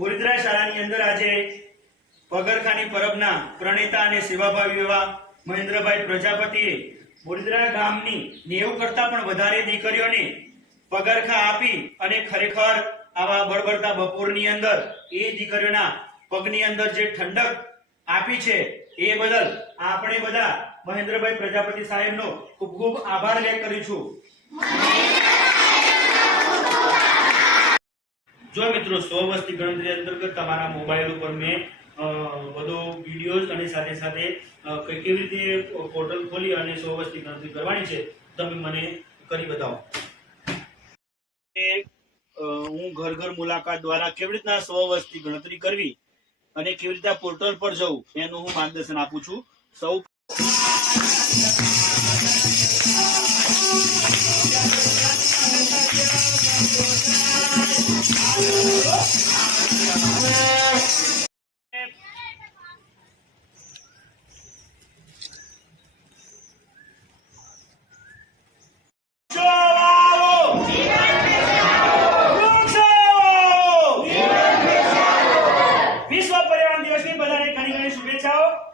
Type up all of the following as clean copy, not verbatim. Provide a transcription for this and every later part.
બોરિદ્રા શાળાની અંદર આજે પગરખાની પરબના પ્રણેતા અને સેવાભાવી એવા મહેન્દ્રભાઈ પ્રજાપતિએ બોરિદ્રા ગામની 90 કરતા પણ વધારે દીકરીઓને પગરખા આપી અને ખરેખર આવા બળબડતા બપોરની અંદર એ દીકરીઓના પગની અંદર જે ઠંડક આપી છે એ બદલ આપણે બધા મહેન્દ્રભાઈ પ્રજાપતિ સાહેબનો ખૂબ ખૂબ આભાર વ્યક્ત કરીશું। જો મિત્રો 100 વસ્તી ગણતરી અંતર્ગત તમારા મોબાઈલ ઉપર મેં બધો વિડીયોઝ અને સાથે સાથે કેવી રીતે પોર્ટલ ખોલી અને 100 વસ્તી ગણતરી કરવાની છે તમે મને કરી બતાવો। હું ઘર ઘર મુલાકાત દ્વારા કેવી રીતના 100 વસ્તી ગણતરી કરવી અને કેવી રીતે પોર્ટલ પર જવું એનું હું માર્ગદર્શન આપું છું। સૌ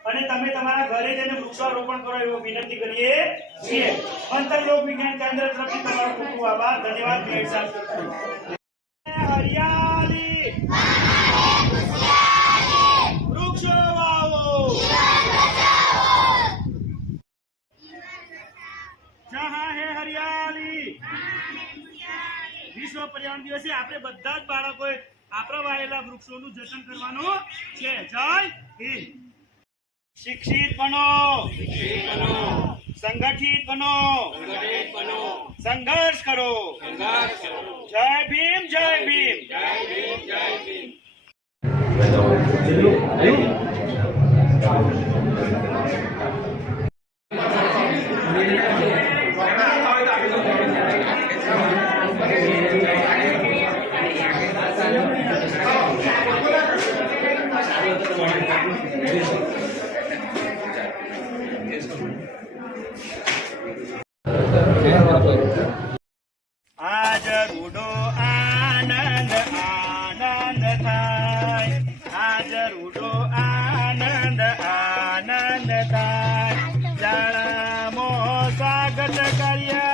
અને તમે તમારા ઘરે જઈને વૃક્ષારોપણ કરો એવો વિનંતી કરીએ છીએ। અંતર યોગ વિજ્ઞાન કેન્દ્ર તરફથી તમારો ખૂબ ખૂબ આભાર, ધન્યવાદ। હરિયાળી વૃક્ષો વાવો, જહાં હે હરિયાળી। વિશ્વ પર્યાવરણ દિવસે આપણે બધા જ બાળકોએ આપણા વાયેલા વૃક્ષોનું જતન કરવાનું છે। જય હિન્દ। शिक्षित बनो, संगठित बनो, संघर्ष करो। जय भीम, जय भीम, जय भीम, जय भीम। आज रूडो आनंद आनंद थाय, आज रूडो आनंद आनंद थाय। जळमो स्वागत कर्या